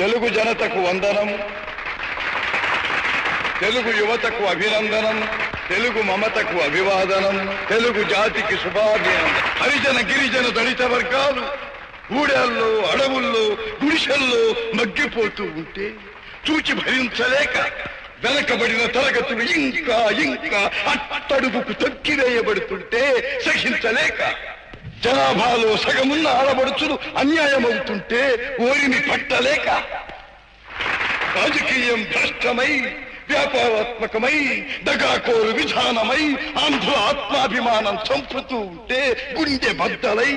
తెలుగు జనతకు వందనం తెలుగు యువతకు అభినందనం తెలుగు మమతకు అభివాదనం తెలుగు జాతికి శుభాభినందనం. హరిజన గిరిజన దళిత వర్గాలు ఊడల్లో అడవుల్లో గుడిసెల్లో మగ్గిపోతూ ఉంటే చూచి భరించలేక వెనకబడిన తరగతులు ఇంకా ఇంకా అట్టడుగుకు తొక్కివేయబడుతుంటే సహించలేక జనాభాలో సగమున్న ఆడబడుచులు అన్యాయమవుతుంటే ఓరిని పట్టలేక రాజకీయం భ్రష్టమై వ్యాపారాత్మకమై దగాకోరు విధానమై ఆంధ్ర ఆత్మాభిమానం చంపుతూ ఉంటే గుండె బద్దలై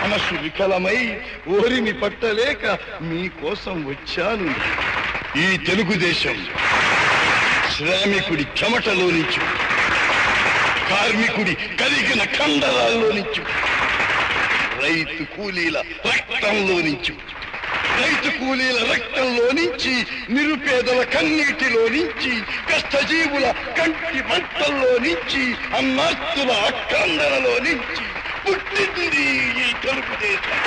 మనసు వికలమై ఓరిని పట్టలేక మీకోసం వచ్చాను. ఈ తెలుగుదేశం శ్రామికుడి చెమటలో నుంచి కార్మికుడి కలిగిన కండరాల్లో నుంచి రైతు కూలీల రక్తంలో నుంచి రైతు కూలీల రక్తంలో నుంచి నిరుపేదల కన్నీటిలో నుంచి కష్టజీవుల కంటి మంటల్లో నుంచి అన్నాస్తుల అక్కండలలో నుంచి పుట్టింది ఈ తెలుగుదేశం.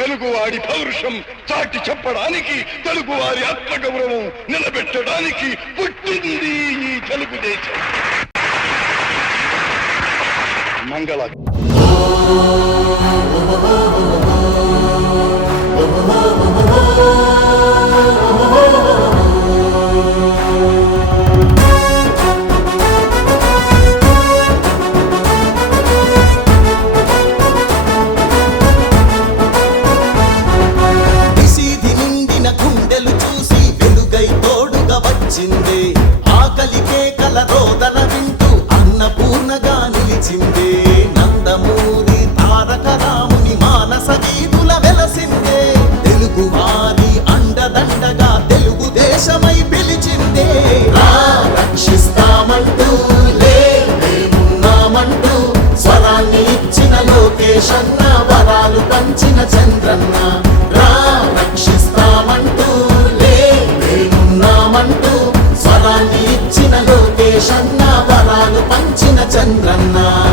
తెలుగువాడి పౌరుషం చాటి చెప్పడానికి తెలుగువారి ఆత్మగౌరవం నిలబెట్టడానికి పుట్టింది ఈ తెలుగుదేశం. మంగళ నిలిచిందే నందమూరి తారక రాముని మానస వీధుల వెలసిందే. తెలుగు వారి అండదండగా తెలుగు దేశమై పిలిచిందే. రక్షిస్తామంటూ లే స్వరాన్ని ఇచ్చిన లోకేశన్న వరాలు పంచిన చంద్రన్న. చంద్రన్న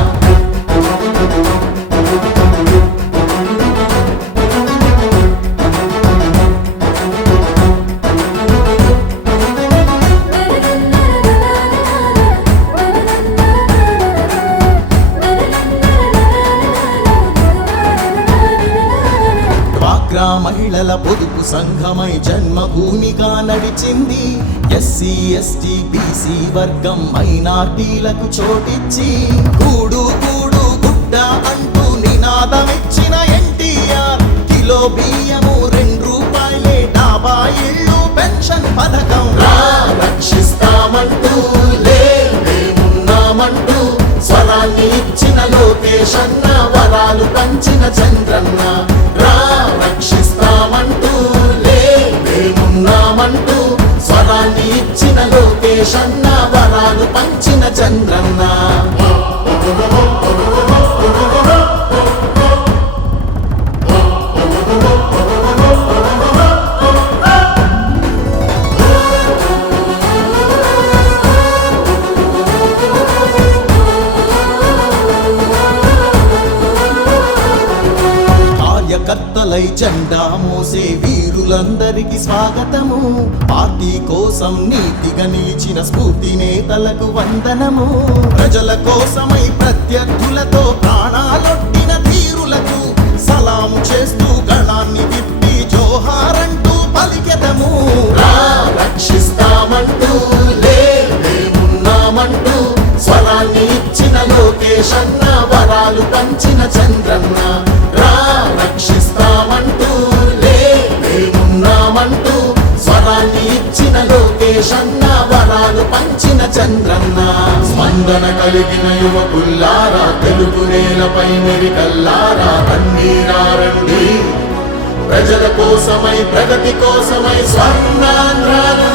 డ్వాక్రా మహిళల పొదుపు సంఘమై జన్మభూమిగా నడిచింది. ఎస్సీ ఎస్టీ బీసీ వర్గం మైనార్టీలకు చోటిచ్చి. కూడు కూడు గుడ్డ అంటూ నినాదమిచ్చిన ఎన్టీఆర్. కిలో బియ్యము రెండు రూపాయలే డాబా ఇళ్ళు పెన్షన్ పథకం. రా రక్షిస్తామంటూ లే స్వరాన్ని ఇచ్చిన లోకేషన్ వరాలు లోకేశన్న వరాలు పంచిన చంద్రన్న? కార్యకర్తలై జెండా మోసే వీరులందరికీ స్వాగతము. పార్టీ కోసం నీతిగా నిలిచిన స్ఫూర్తి నేతలకు వందనము. ప్రజల కోసమై ప్రత్యర్థులతో ప్రాణాలొట్టిన తీరులకు సలాము చేస్తూ గణాన్ని విప్పి జోహారంటూ పలికెదము. రా రక్షిస్తామంటూ లే స్వరాన్ని ఇచ్చిన లోకేషన్న వరాలు పంచిన చంద్రన్న. రా రక్షిస్తా లోకేశన్న వరాలు పంచిన చంద్రన్న. స్పందన కలిగిన యువకుల్లారా తెలుగు నేలపై మెరికల్లారా రండి ప్రజల కోసమై ప్రగతి కోసమై స్వర్ణాంధ్రాలు